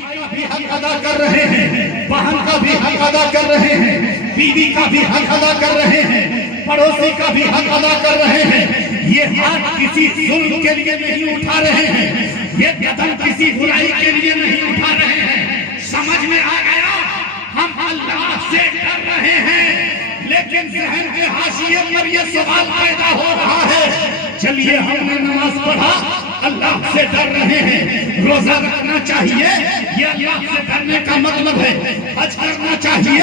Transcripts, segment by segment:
کا بھی حق ادا کر رہے ہیں، بہن کا بھی حق ادا کر رہے ہیں، بیوی کا بھی حق ادا کر رہے ہیں، پڑوسی کا بھی حق ادا کر رہے ہیں۔ یہ ہاتھ کسی ظلم کے لیے نہیں اٹھا رہے ہیں، یہ قدم کسی برائی کے لیے نہیں اٹھا رہے ہیں۔ سمجھ میں آ گیا؟ ہم اللہ سے ڈر رہے ہیں، لیکن ذہن کے حاشیے پر یہ سوال پیدا ہو رہا ہے، چلیے ہم نے نماز پڑھا، اللہ سے ڈر رہے ہیں، روزہ رکھنا چاہیے، یہ اللہ سے ڈرنے کا مطلب ہے، حج کرنا چاہیے،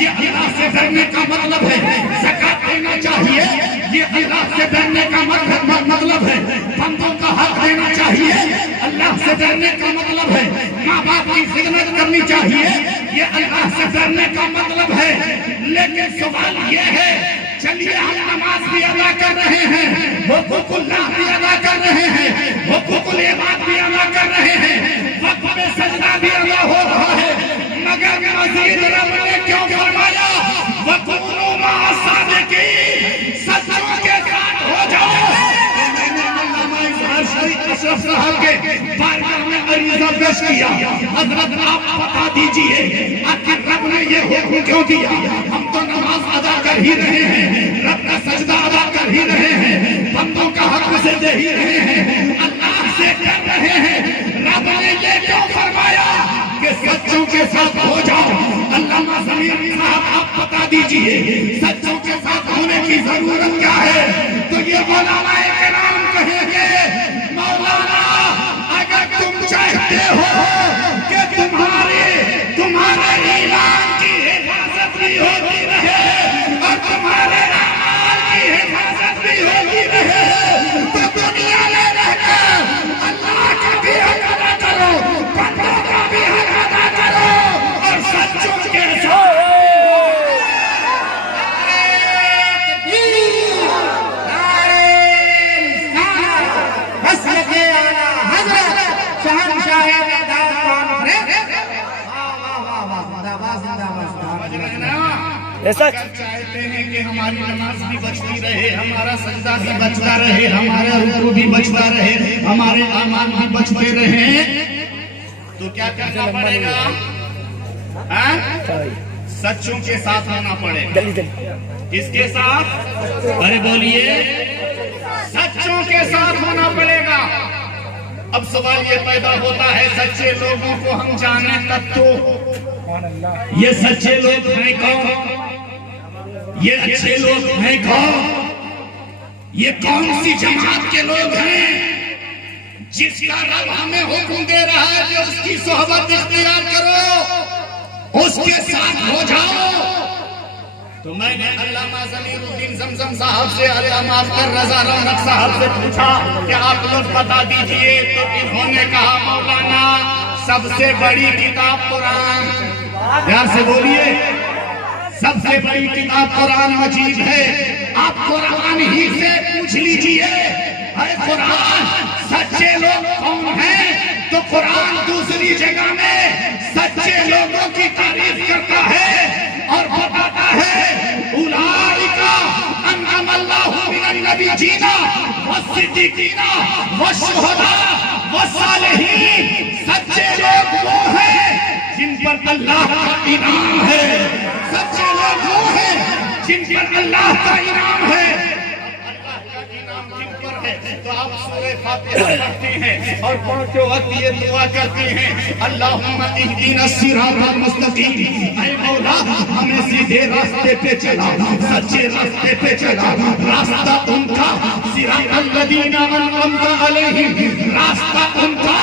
یہ اللہ سے ڈرنے کا مطلب ہے، زکات دینا چاہیے، یہ اللہ سے ڈرنے کا مطلب ہے، بندوں کا حق دینا چاہیے، اللہ سے ڈرنے کا مطلب ہے، ماں باپ کی خدمت کرنی چاہیے، یہ اللہ سے ڈرنے کا مطلب ہے۔ لیکن سوال یہ ہے، چلیے ہم نماز بھی ادا کر رہے ہیں، حقوق اللہ بھی ادا کر رہے ہیں، حقوق العباد بھی ادا کر رہے ہیں، وقت میں سجدہ بھی ادا ہو رہا ہے، مگر مزید رب نے کیوں فرمایا وَكُونُوا مَعَ الصَّادِقِينَ، سچوں کے ساتھ ہو جاؤ۔ میں نے علامہ اظہار شریف اشرف صاحب کے بارگاہ میں عریضہ پیش کیا، حضرت آپ بتا دیجئے آخر رب نے یہ حکم کیوں دیا؟ ہم تو نماز ادا کر ہی رہے ہیں، رب کا سجدہ ادا کر ہی رہے ہیں، بندوں کا حق سے دے ہی رہے ہیں، اللہ سے ڈر رہے ہیں، رب نے یہ کیوں فرمایا کہ سچوں کے ساتھ ہو جاؤ؟ علامہ ضمیر صاحب آپ بتا دیجئے سچوں کے ساتھ ہونے کی ضرورت کیا ہے؟ تو یہ مولانا کرام کہیں گے، مولانا اگر تم چاہتے ہو کہ تمہارے ایمان کی حفاظت بھی ہوتی رہے اور تمہارے اعمال کی حفاظت بھی ہوتی رہے، تو دنیا میں رہ کر اللہ کا بھی حق ادا کرو، بندوں کا بھی حق ادا کرو، اور سچوں کے ساتھ چاہتے ہیں کہ ہماری نماز بھی بچتی رہے، ہمارا سجدہ بھی بچتا رہے، ہمارا رکوع بھی بچتا رہے، ہمارے اعمال بھی بچتے رہے، تو کیا کرنا پڑے گا؟ سچوں کے ساتھ ہونا پڑے گا۔ کس کے ساتھ؟ ارے بولیے، سچوں کے ساتھ ہونا پڑے گا۔ اب سوال یہ پیدا ہوتا ہے، سچے لوگوں کو ہم جانیں تب تو یہ سچے لوگ ہیں کون؟ یہ اچھے لوگ ہیں کون؟ یہ کون سی جماعت کے لوگ ہیں جس کا رب ہمیں حکم دے رہا ہے کہ اس کی صحبت اختیار کرو، اس کے ساتھ ہو جاؤ؟ تو میں نے علامہ ضمیر الدین زمزم صاحب سے، علامہ رضا رونق صاحب سے پوچھا کہ آپ لوگ بتا دیجئے، تو انہوں نے کہا مولانا سب سے بڑی کتاب قرآن، پیار سے بولیے، سب سے بڑی کتاب قرآن مجید ہے۔ آپ قرآن ہی سے پوچھ لیجئے، اے قرآن سچے لوگ کون ہیں؟ تو قرآن دوسری جگہ میں سچے لوگوں کی تعریف کرتا ہے اور بتاتا ہے اولئک انعم اللہ من النبیین والصدیقین والشہداء والصالحین، سچے لوگ وہ ہیں جن پر اللہ کا انعام ہے، سچے لوگ وہ ہیں جن پر اللہ کا انعام ہے۔ اللہ کا انعام جن پر ہے تو آپ سورہ فاتحہ پڑھتے ہیں اور پانچوں وقت یہ دعا کرتے ہیں، اللہم اہدنا الصراط المستقیم، اے مولا ہمیں سیدھے راستے پہ چلا، سچے راستے پہ چلا، راستہ ان کا صراط الذین انعمت علیہم، راستہ ان کا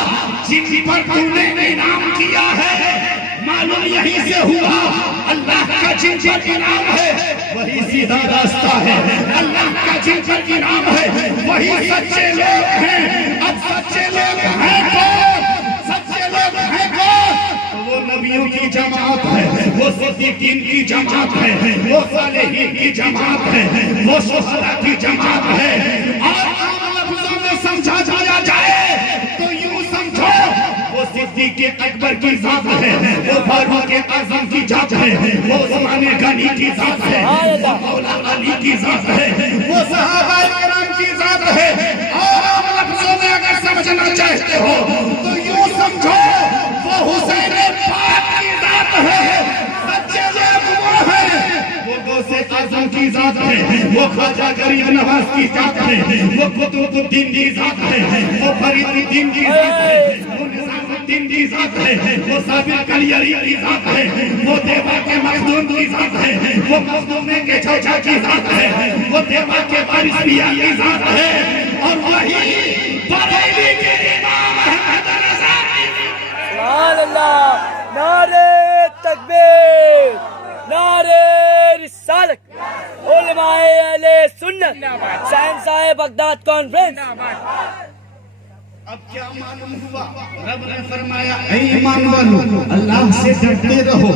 جن پر تم نے انعام کیا ہے۔ معلوم یہیں سے ہوا اللہ کا جن پر انعام ہے وہی سیدھا راستہ ہے، اللہ کا جن پر انعام ہے وہی سچے لوگ ہیں۔ اب سچے لوگ ہیں کون؟ سچے لوگ ہیں کون؟ وہ نبیوں کی جماعت ہے، وہ صدیقین کی جماعت ہے، وہ صالحین کی جماعت ہے، وہ شہداء کی جماعت ہے۔ اور عام لفظوں میں سمجھا جایا جائے تو یوں سمجھو، وہ صدیق اکبر کی ذات ہے، وہ فاروق اعظم کی ذات ہے، وہ عثمان غنی کی ذات ہے، وہ مولا علی کی ذات ہے، وہ صحابہ کرام کی ذات ہے۔ اور عام لفظوں میں اگر سمجھنا چاہتے ہو تو یوں سمجھو، وہ حسین چوچا کی ذات ہے، وہ خواجہ غریب نواز کی ذات ہے، وہ قطب الدین کی ذات ہے، وہ فرید الدین کی ذات ہے، وہ نظام الدین کی ذات ہے، وہ صابر کلیری کی ذات ہے، وہ دیوا کے مخدوم کی ذات ہے، وہ مخدوم کے چوچا کی ذات ہے، وہ دیوا کے وارث میاں کی ذات ہے، اور وہی بریلی کے امام احمد رضا سبحان اللہ، نعرہ تکبیر، نعرہ رسالت، علماء اہل سنت، شہنشاہ بغداد کانفرنس۔ اب کیا معلوم ہوا؟ رب نے فرمایا اے ایمان والو اللہ سے ڈرتے رہو،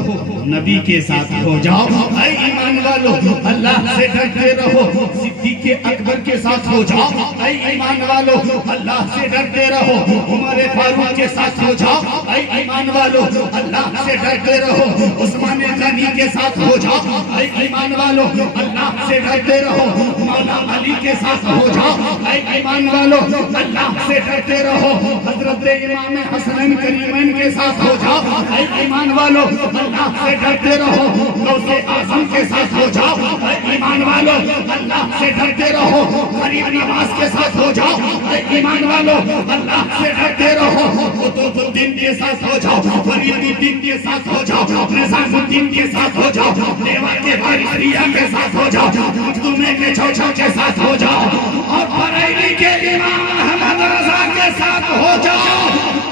نبی کے ساتھ ہو جاؤ۔ اے ایمان والو اللہ سے ڈرتے رہو، صدیق اکبر کے ساتھ ہو جاؤ۔ اے ایمان والو اللہ سے ڈرتے رہو، عمر فاروق کے ساتھ ہو جاؤ۔ اے ایمان والو اللہ سے ڈرتے رہو، عثمان غنی کے ساتھ ہو جاؤ۔ اے ایمان والو اللہ سے ڈرتے رہو، مولا علی کے ساتھ ہو جاؤ۔ اے ایمان والو اللہ سے ڈرتے رہو، حضرت امام حسنین کریمین کے ساتھ ہو جاؤ۔ اے ایمان والو اللہ سے ڈرتے رہو، غوث اعظم کے ساتھ ہو جاؤ۔ اے ایمان والو اللہ سے ڈرتے رہو، غریب نواز کے ساتھ ہو جاؤ۔ اے ایمان والو اللہ سے ڈرتے رہو، قطب الدین کے ساتھ ہو جاؤ، فرید الدین کے ساتھ ہو جاؤ، نظام الدین کے ساتھ ہو جاؤ، دیوا کے وارث میاں کے ساتھ ہو جاؤ، مخدوم کے چوچا کے ساتھ ہو جاؤ، اور بریلی کے امام احمد رضا کے ساتھ ہو جاؤ۔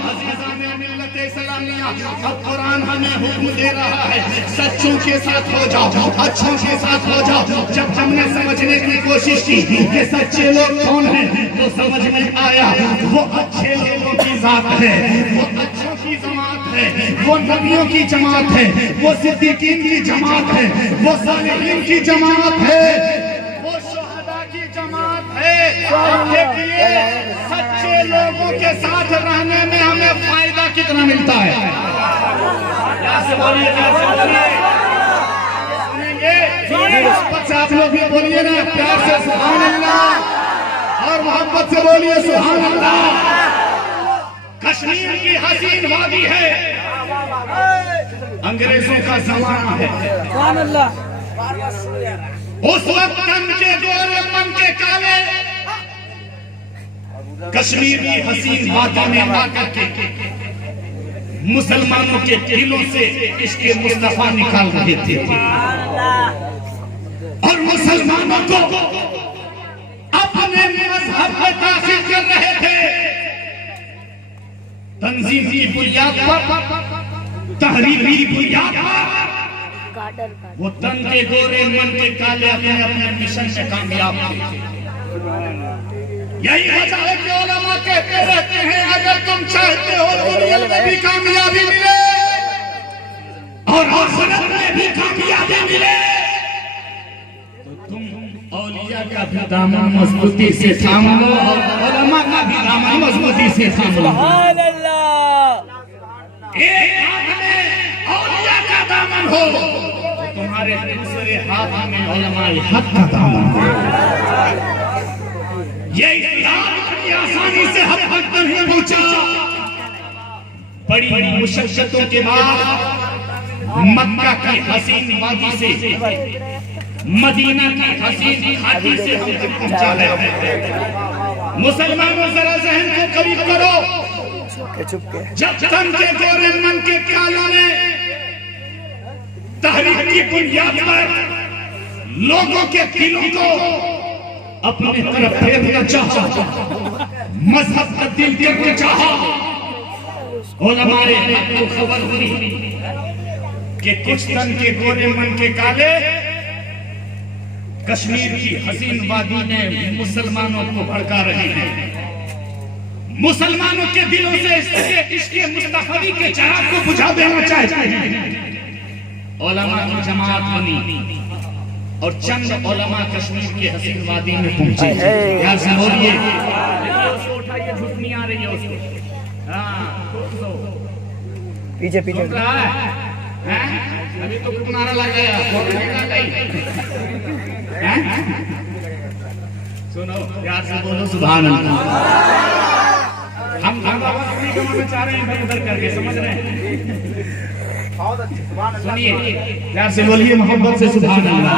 عزیزان ملت اسلامیہ، اب قرآن ہمیں حکم دے رہا ہے سچوں کے ساتھ ہو جاؤ، اچھوں کے ساتھ ہو جاؤ۔ جب ہم نے سمجھنے کی کوشش کی کہ سچے لوگ کون ہیں تو سمجھ میں آیا وہ اچھے لوگوں کی ذات ہے، وہ اچھوں کی جماعت ہے، وہ نبیوں کی جماعت ہے، وہ صدیقین کی جماعت ہے، وہ صالحین کی جماعت ہے، وہ شہداء کی جماعت ہے۔ دیکھیے سچے لوگوں کے ساتھ رہنے میں ہمیں فائدہ کتنا ملتا ہے۔ سنیں گے محبت سے آپ لوگ بھی بولیے نا، پیار سے سبحان اللہ، اور محبت سے بولیے سبحان اللہ۔ کشمیر کی حسین وادی ہے، انگریزوں کا زمانہ ہے، سبحان اللہ۔ اس وقت تن کے گورے من کے کالے کشمیر کی حسین وادی میں آ کر کے مسلمانوں کے دلوں سے عشق مصطفیٰ نکال رہے تھے، اور مسلمانوں کو اپنے مذہب میں داخل کر رہے تھے۔ تنظیم کی بنیاد پر، تحریک کی بنیاد پر وہ تن کے گورے من کے کالے اپنے مشن سے کامیاب تھے۔ یہی وجہ ہے کہ علماء کہتے رہتے ہیں اگر تم چاہتے ہو دنیا میں بھی کامیابی ملے اور آخرت میں بھی کامیابی ملے تو تم اولیاء کا بھی دامن مضبوطی سے تھام لو اور علماء کا بھی دامن مضبوطی سے تھام لو۔ سبحان اللہ۔ ایک ہاتھ میں اولیاء کا دامن ہو تو تمہارے دوسرے ہاتھ میں علماء حق کا دامن ہو۔ یہ اسلام کی آسانی سے حق تک نہیں پہنچا، بڑی بڑی مشقتوں کے بعد مکہ کی حسین وادی سے، مدینہ کی حسین گھاٹی سے ہم تک پہنچا ہے۔ مسلمانوں ذرا ذہن کو قریب کرو، جب تن کے گورے من کے کالوں نے تحریک کی بنیاد پر لوگوں کے دلوں کو اپنے طرف پھیرنا چاہا، مذہب کا دل کرنا چاہا، علماء حق کو خبر ہوئی کہ کچھ تن کے گورے من کے کالے کشمیر کی حسین وادی میں مسلمانوں کو بھڑکا رہے ہیں، مسلمانوں کے دلوں سے عشق مصطفی کے چراغ کو بجھا دینا چاہتے ہیں۔ علماء کی جماعت بنی اور چند علماء کشمیر کے حسین وادی میں پہنچے۔ یہاں سے بولیے اٹھائیے، جھٹنی آ رہی ہے اس کو، پیچھے پیچھے ابھی تو کنارا لگایا سنو، پیار سے بولو سبحان اللہ۔ ہم اپنی کمر چاہ رہے ہیں ادھر کر کے، سمجھ رہے ہیں؟ سنیے، پیار سے بولیے محبت سے سبحان اللہ۔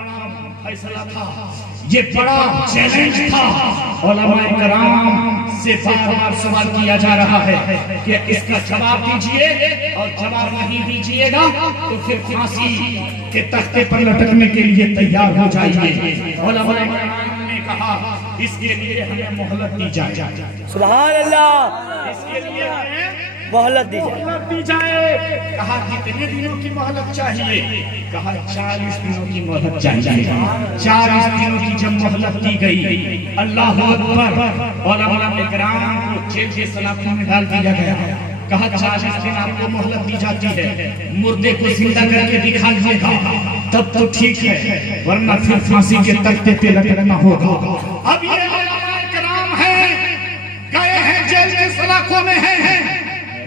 بڑا فیصلہ تھا، یہ بڑا چیلنج تھا۔ علماء کرام سے بار بار سوال کیا جا رہا ہے کہ اس کا جواب دیجئے، اور جواب نہیں دیجئے گا تو پھر پھانسی کے تختے پر لٹکنے کے لیے تیار ہو جائیے۔ علماء کرام نے کہا اس کے لیے ہمیں مہلت دی جائے، سبحان اللہ، اس کے لیے ہمیں مہلت دی جائے۔ مہلت دی جائے۔ کہا کتنے دنوں کی مہلت چاہیے؟ کہا 40 دنوں کی مہلت چاہیے۔ 40 دنوں کی جب مہلت دی گئی، اللہ اکبر، علماء اکرام کو جیل کے سلاخوں میں ڈال دیا گیا۔ کہا 40 دن آپ کو مہلت دی جاتی ہے، مردے کو زندہ کر کے دکھا دیے گا تب تو ٹھیک ہے، ورنہ پھر پھانسی کے تختے پہ لٹکنا ہوگا۔ اب یہ علماء اکرام ہیں، گئے ہیں جیل کے سلاخوں میں ہیں،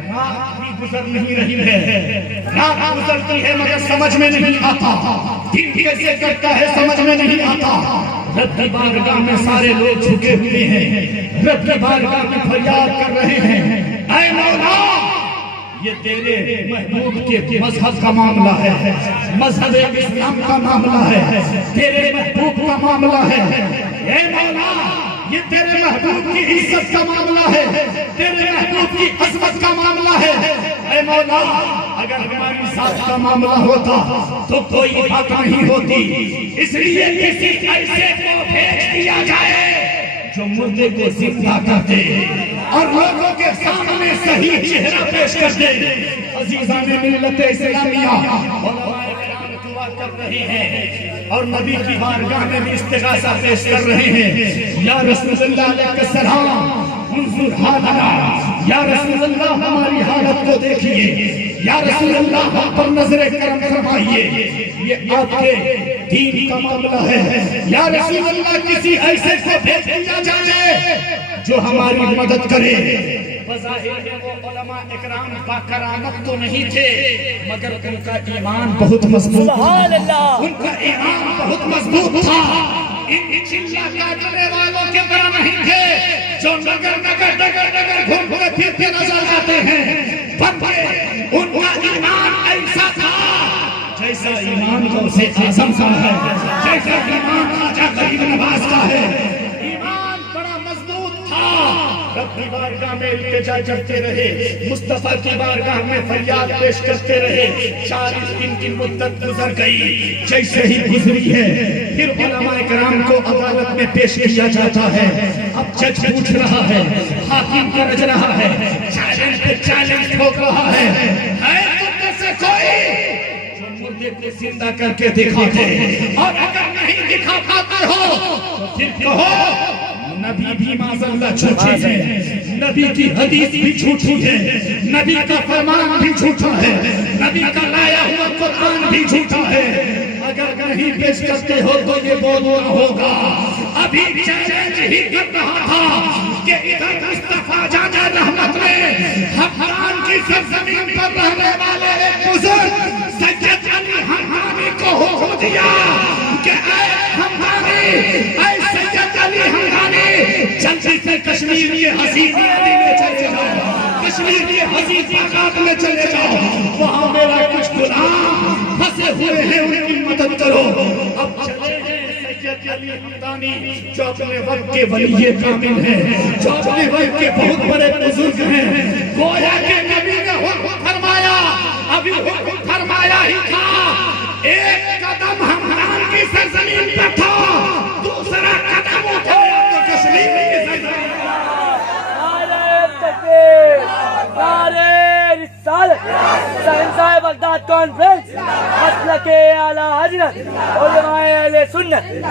رات بھی گزر نہیں رہی ہے، رات گزرتی ہے مگر سمجھ میں نہیں آتا، دن کیسے کٹتا ہے سمجھ میں نہیں آتا۔ رب کی بارگاہ میں سارے لوگ جھکے ہوئے ہیں، رب کی بارگاہ میں فریاد کر رہے ہیں، اے مولا یہ تیرے محبوب کے مذہب کا معاملہ ہے، مذہب اسلام کا معاملہ ہے، تیرے محبوب کا معاملہ ہے، اے مولا یہ تیرے محبوب کی عزت کا معاملہ ہے، تیرے محبوب کی عظمت کا معاملہ ہے۔ اے مولا اگر ہماری ذات کا معاملہ ہوتا تو کوئی بات نہیں ہوتی، اس لیے کسی ایسے کو بھیج دیا جائے جو مردے کو زندہ کر دے اور لوگوں کے سامنے صحیح چہرہ پیش کر دے۔ عزیزان ملت اسلامیہ، علماء کرام دعا کر رہے ہیں اور نبی کی بارگاہ میں بھی استغاثہ پیش کر رہے ہیں، یا رسول اللہ علیہ السلام انظر حالنا، یا رسول اللہ ہماری حالت کو دیکھیے، یا رسول اللہ ہم پر نظر کرم فرمائیے، یہ آپ کے دین کا معاملہ ہے، یا رسول اللہ کسی ایسے کو بھیج دیا جائے جو ہماری مدد کرے۔ بظاہر وہ علماء اکرام با کرامت تو نہیں تھے مگر ان کا ایمان بہت مضبوط تھا، سبحان اللہ، ان کا ایمان بہت مضبوط تھا، ان چلا کرنے والوں کے طرح نہیں تھے جو نگر نگر ڈگر ڈگر گھومتے پھرتے نظر آتے ہیں، بلکہ ان کا ایمان ایسا تھا جیسا ایمان غوث اعظم کا ہے، جیسا ایمان خواجہ غریب نواز کا ہے، ایمان بڑا مضبوط تھا۔ رب کی بارگاہ میں التجا کرتے رہے، مصطفیٰ کی بارگاہ میں فریاد پیش کرتے رہے۔ 40 دن کی مدت گزر گئی، جیسے ہی گزری ہے پھر علماء کرام کو عدالت میں پیش کیا جاتا ہے۔ اب جج پوچھ رہا ہے، حاکم گرج رہا ہے، چیلنج پہ چیلنج ٹھوک رہا ہے، اے تم میں سے کوئی جو مردے کو زندہ کر کے دکھا دے، اور اگر نہیں دکھا پاتے ہو تو پھر کہو نبی بھی معذاللہ جھوٹے ہیں، نبی کی حدیث بھی جھوٹی ہے، نبی کا فرمان بھی جھوٹا ہے، نبی کا لایا ہوا قرآن بھی جھوٹا ہے۔ اگر نہیں پیش کرتے ہو تو یہ بولنا ہوگا۔ ابھی چیلنج ہی کر رہا تھا کہ ادھر مصطفیٰ جانا رحمت میں حمدان کی سرزمین پر رہنے والے ایک بزرگ سید علی حمدانی کو حکم دیا کہ اے حمدانی، اے سید علی حمدانی، جلدی سے کشمیر کے حسین وادی میں چلے جاؤ، کشمیر کے حسین باغات میں چلے جاؤ، وہاں میرا کچھ غلام پھنسے ہوئے ہیں، ان کی مدد کرو۔ اب چلے ہیں سید علی حمدانی جو اپنے وقت کے ولی کامل ہیں، جو اپنے وقت کے بہت بڑے بزرگ ہیں، گویا کہ نبی نے حکم فرمایا، ابھی حکم فرمایا ہی تھا، ایک قدم حمدان کی سرزمین پر تھا، دوسرا قدم اٹھایا تو کشمیر کی سرزمین۔ نعرہ تکبیر، نعرہ رسالت، شہنشاہ بغداد کانفرنس، مسلک اعلیٰ حضرت، علماء اہل سنت۔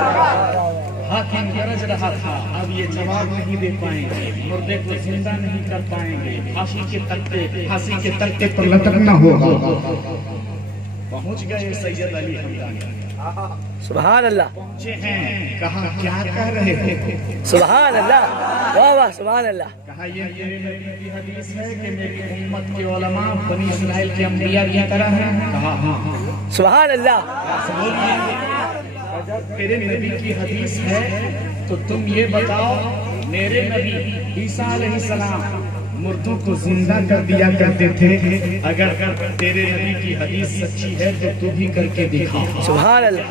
حاکم گرج رہا تھا، اب یہ جواب نہیں دے پائیں گے، مردے کو زندہ نہیں کر پائیں گے، پھانسی کے تختے پر لٹکنا ہوگا۔ پہنچ گئے سید علی حمدانی، سبحان اللہ، پہنچے ہیں، کہا کیا کہہ رہے تھے؟ سبحان اللہ، واہ واہ، سبحان اللہ۔ کہا یہ میرے نبی کی حدیث ہے کہ میری امت کے علماء بنی اسرائیل کے انبیاء کی طرح ہیں؟ کہا ہاں۔ سبحان اللہ، میرے نبی کی حدیث ہے تو تم یہ بتاؤ، میرے نبی عیسیٰ علیہ السلام مردوں کو زندہ کر دیا کرتے تھے، اگر تیرے نبی کی حدیث سچی ہے تو تو بھی کر کے دکھا۔ سبحان اللہ،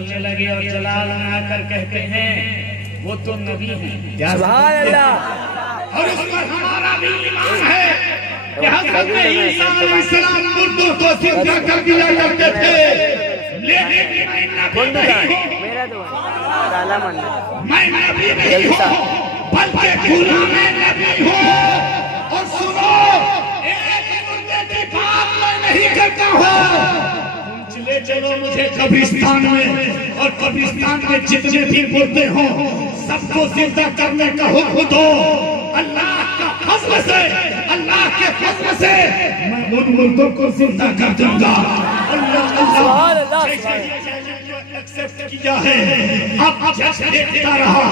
چلنے لگے اور جلال میں آ کر کہتے ہیں وہ تو نبی ہیں. سبحان اللہ. اور اس پر ہمارا بھی ایمان ہے کہ حضرت عیسیٰ علیہ السلام مردوں کو زندہ کر دیا کرتے تھے. لیکن میں نبی نہیں ہوں بلکہ غلام نبی ہوں. اور سنو ایک مردے کی بات میں نہیں کرتا ہوں. چلے چلو مجھے قبرستان میں اور قبرستان میں جتنے بھی مردے ہوں سب کو زندہ کرنے کا حکم دو. اللہ کا فضل سے اللہ کے فضل سے میں ان مردوں کو زندہ کر دوں گا. سبحان اللہ. ایکسپٹ کیا ہے. اب جج دیکھتا رہا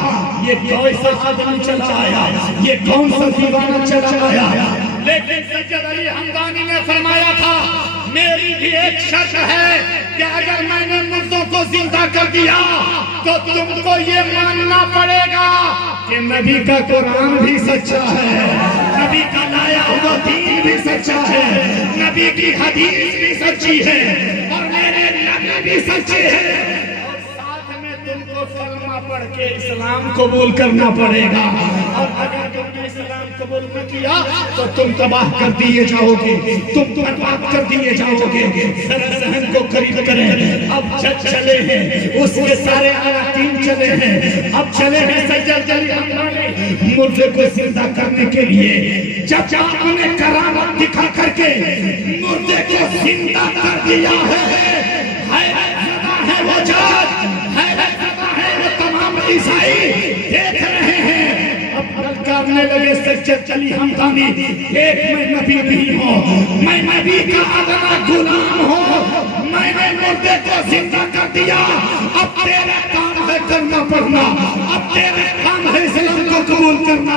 یہ کون سا آدمی چلا آیا, یہ کون سا دیوانہ چلا آیا. لیکن سید علی حمدانی نے فرمایا تھا میری بھی ایک شرط ہے کہ اگر میں نے مردوں کو زندہ کر دیا تو تم کو یہ ماننا پڑے گا کہ نبی کا قرآن بھی سچا ہے, نبی کا لایا ہوا دین بھی سچا ہے, نبی کی حدیث بھی سچی ہے اور میرے نبی بھی سچے ہیں. اور ساتھ میں تم کو کلمہ پڑھ کے اسلام قبول کرنا پڑے گا. اور اگر تم نے اسلام قبول نہ کیا تو تم تباہ کر دیے جاؤ گے, تم برباد کر دیے جاؤ گے. ذرا ذہن کو قریب کریں. اب جج چلے ہیں, اس کے سارے اراکین چلے ہیں. اب چلے ہیں سید علی حمدانی مردے کو زندہ کرنے کے لیے. جب آپ نے کرامت دکھا کر کے مردے کو زندہ کر دیا ہے وہ جج, ہے وہ تمام عیسائی دیکھ رہے ہیں. اب کرنے لگے سید علی حمدانی ایک میں نبی نہیں ہوں, میں نبی کا ادنا غلام ہوں. میں نے مردے کو زندہ کر دیا. اب تیرا کام ہے کرنا پڑھنا, اب تیرا کام ہے اسلام کو قبول کرنا,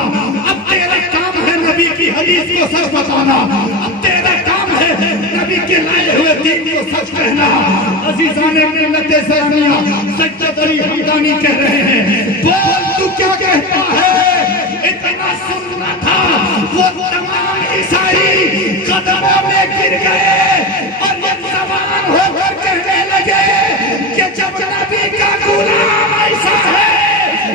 اب تیرا کام ہے نبی کی حدیث کو سچ بتانا, اب تیرا کام ہے نبی کے لائے ہوئے دین کو سچ کہنا. عزیزان ملت اسلامیہ سید علی حمدانی کہہ رہے ہیں بول تو کیا کہتا ہے. اتنا سننا تھا وہ تمام عیسائی قدموں میں گر گئے اور یہ زبان ہو کر کہنے لگے کہ جب نبی کا غلام ایسا ہے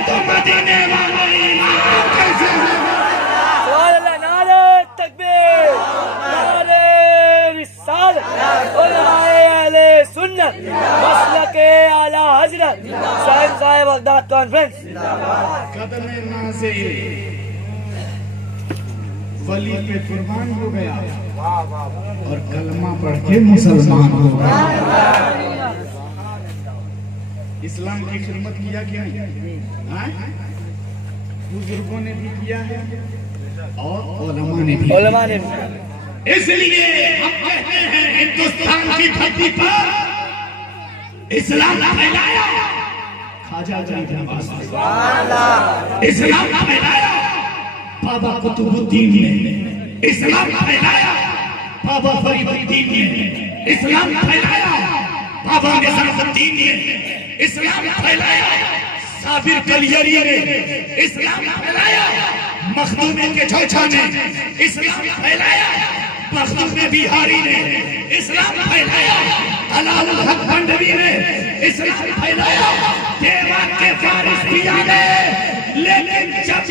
تو مدینے والے ایمان کیسے ہے. سبحان اللہ. نعرہ تکبیر, نعرہ رسالت, علماء اہل سنت, مسلک اعلی حضرت صاحب بغداد کانفرنس. قدم نازل ولی پہ قربان ہو گیا اور کلمہ پڑھ کے مسلمان ہو گیا. اسلام کی خدمت کیا کیا بزرگوں نے بھی کیا ہے اور علماء نے بھی. اس لیے ہم کہتے ہیں ہندوستان کی دھرتی پر اسلام پھیلایا خواجہ جان اسلام پھیلایا بابا قطب الدین نے, اسلام پھیلایا بابا فرید الدین نے, اسلام پھیلایا بابا نظام الدین نے, اسلام پھیلایا صابر کلیری نے, اسلام پھیلایا مخدوم کے چھوچھا نے, اسلام پھیلایا مخدوم بہاری نے, اسلام پھیلایا علال الحق بنڈوی نے, اسلام پھیلایا دیوان کے فارس پیا نے. لیکن جب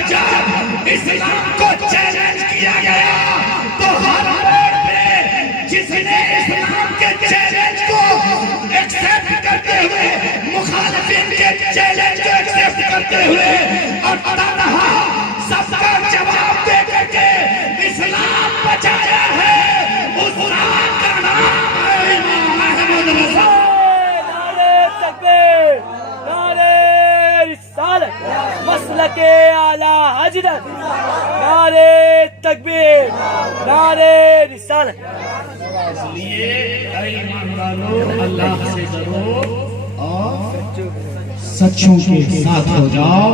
اسلام کو چیلنج کیا گیا تو ہر موڑ پہ جس نے اسلام کے چیلنج کو ایکسپٹ کرتے ہوئے, مخالفین کے چیلنج کو ایکسپٹ کرتے ہوئے اور تنہا سب کا جواب دے کر کے اسلام بچایا ہے, اس ذات کا نام ہے امام احمد رضا. نعرہ تکبیر, نعرہ رسالت, مسلک اعلی حضرت, نعرہ تکبیر, نعرہ رسالت. اس لیے اے ایماندارو اللہ سے ڈرو اور سچوں کے ساتھ ہو جاؤ.